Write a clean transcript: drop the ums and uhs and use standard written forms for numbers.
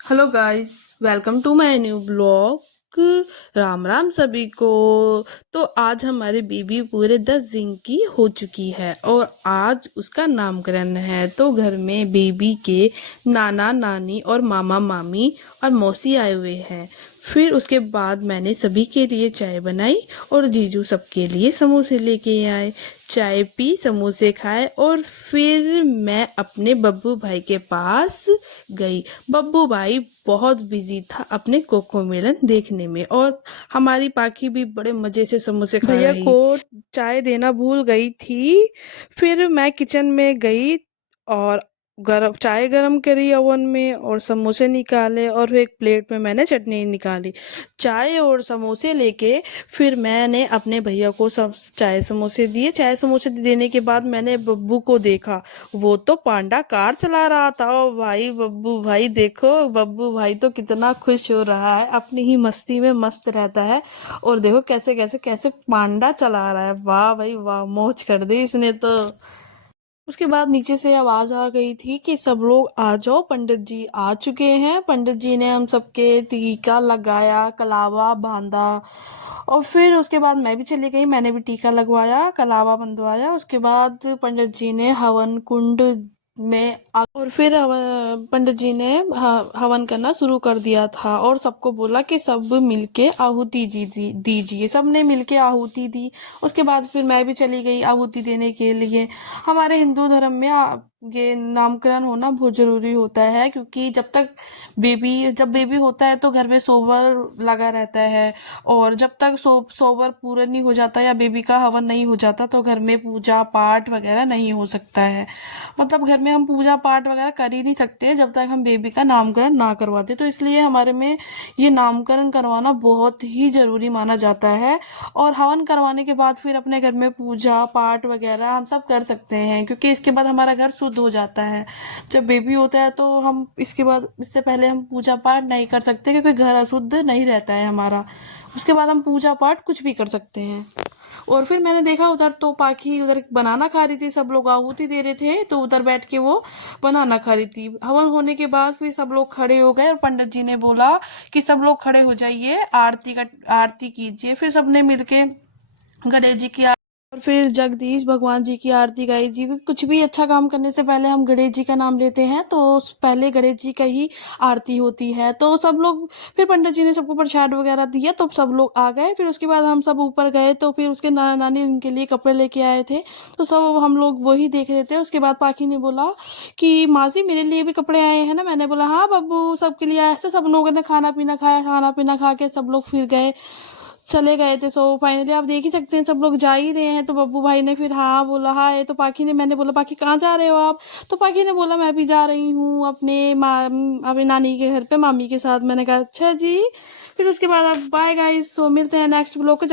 Hello guys, welcome to my new blog. Ram Ram सभी को। तो आज हमारी बेबी पूरे 10 दिन की हो चुकी है और आज उसका नामकरण है। तो घर में बेबी के नाना नानी और मामा मामी और मौसी आए हुए हैं। फिर उसके बाद मैंने सभी के लिए चाय बनाई और जीजू सबके लिए समोसे लेके आए। चाय पी, समोसे खाए और फिर मैं अपने बब्बू भाई के पास गई। बब्बू भाई बहुत बिजी था अपने कोको मेलन देखने में और हमारी पाखी भी बड़े मजे से समोसे खा भैया रही। को चाय देना भूल गई थी। फिर मैं किचन में गई और गरम चाय गरम करी ओवन में और समोसे निकाले और फिर एक प्लेट में मैंने चटनी निकाली। चाय और समोसे लेके फिर मैंने अपने भैया को सब चाय समोसे दिए। चाय समोसे देने के बाद मैंने बब्बू को देखा, वो तो पांडा कार चला रहा था। ओ भाई, बब्बू भाई देखो, बब्बू भाई तो कितना खुश हो रहा है, अपनी ही मस्ती में मस्त रहता है। और देखो कैसे कैसे कैसे पांडा चला रहा है। वाह भाई वाह, मौज कर दी इसने तो। उसके बाद नीचे से आवाज आ गई थी कि सब लोग आ जाओ, पंडित जी आ चुके हैं। पंडित जी ने हम सबके टीका लगाया, कलावा बांधा और फिर उसके बाद मैं भी चली गई। मैंने भी टीका लगवाया, कलावा बंधवाया। उसके बाद पंडित जी ने हवन कुंड में और फिर पंडित जी ने हवन करना शुरू कर दिया था और सबको बोला कि सब मिलके आहुति दीजिए। सबने मिलके आहुति दी। उसके बाद फिर मैं भी चली गई आहुति देने के लिए। हमारे हिंदू धर्म में ये नामकरण होना बहुत जरूरी होता है, क्योंकि जब बेबी होता है तो घर में सोवर लगा रहता है और जब तक सोवर पूरा नहीं हो जाता या बेबी का हवन नहीं हो जाता तो घर में पूजा पाठ वगैरह नहीं हो सकता है। मतलब घर में हम पूजा पाठ वगैरह कर ही नहीं सकते जब तक हम बेबी का नामकरण ना करवाते। तो इसलिए हमारे में ये नामकरण करवाना बहुत ही जरूरी माना जाता है। और हवन करवाने के बाद फिर अपने घर में पूजा पाठ वगैरह हम सब कर सकते हैं, क्योंकि इसके बाद हमारा घर शुद्ध हो जाता है। जब बेबी होता है तो हम इसके बाद इससे पहले हम पूजा पाठ नहीं कर सकते, क्योंकि घर अशुद्ध नहीं रहता है हमारा। उसके बाद हम पूजा पाठ कुछ भी कर सकते हैं। और फिर मैंने देखा उधर तो पाखी उधर बनाना खा रही थी, सब लोग आहुति दे रहे थे तो उधर बैठ के वो बनाना खा रही थी। हवन होने के बाद फिर सब लोग खड़े हो गए और पंडित जी ने बोला कि सब लोग खड़े हो जाइए, आरती कीजिए। फिर सबने मिलके गणेश जी की और फिर जगदीश भगवान जी की आरती गाई थी, क्योंकि कुछ भी अच्छा काम करने से पहले हम गणेश जी का नाम लेते हैं तो पहले गणेश जी का ही आरती होती है। तो सब लोग फिर पंडित जी ने सबको प्रसाद वगैरह दिया तो सब लोग आ गए। फिर उसके बाद हम सब ऊपर गए तो फिर उसके नाना नानी उनके लिए कपड़े लेके आए थे, तो सब हम लोग वही देख रहे थे। उसके बाद पाखी ने बोला कि मासी मेरे लिए भी कपड़े आए हैं ना। मैंने बोला हाँ बब्बू, सबके लिए। ऐसे सब लोगों ने खाना पीना खाया, खाना पीना खा के सब लोग फिर गए, चले गए थे। सो फाइनली आप देख ही सकते हैं सब लोग जा ही रहे हैं। तो बब्बू भाई ने फिर हाँ बोला हाँ है। तो पाखी ने, मैंने बोला पाखी कहाँ जा रहे हो आप? तो पाखी ने बोला मैं भी जा रही हूँ अपने नानी के घर पे मामी के साथ। मैंने कहा अच्छा जी। फिर उसके बाद आप बाय गाइस, सो मिलते हैं नेक्स्ट ब्लॉग को।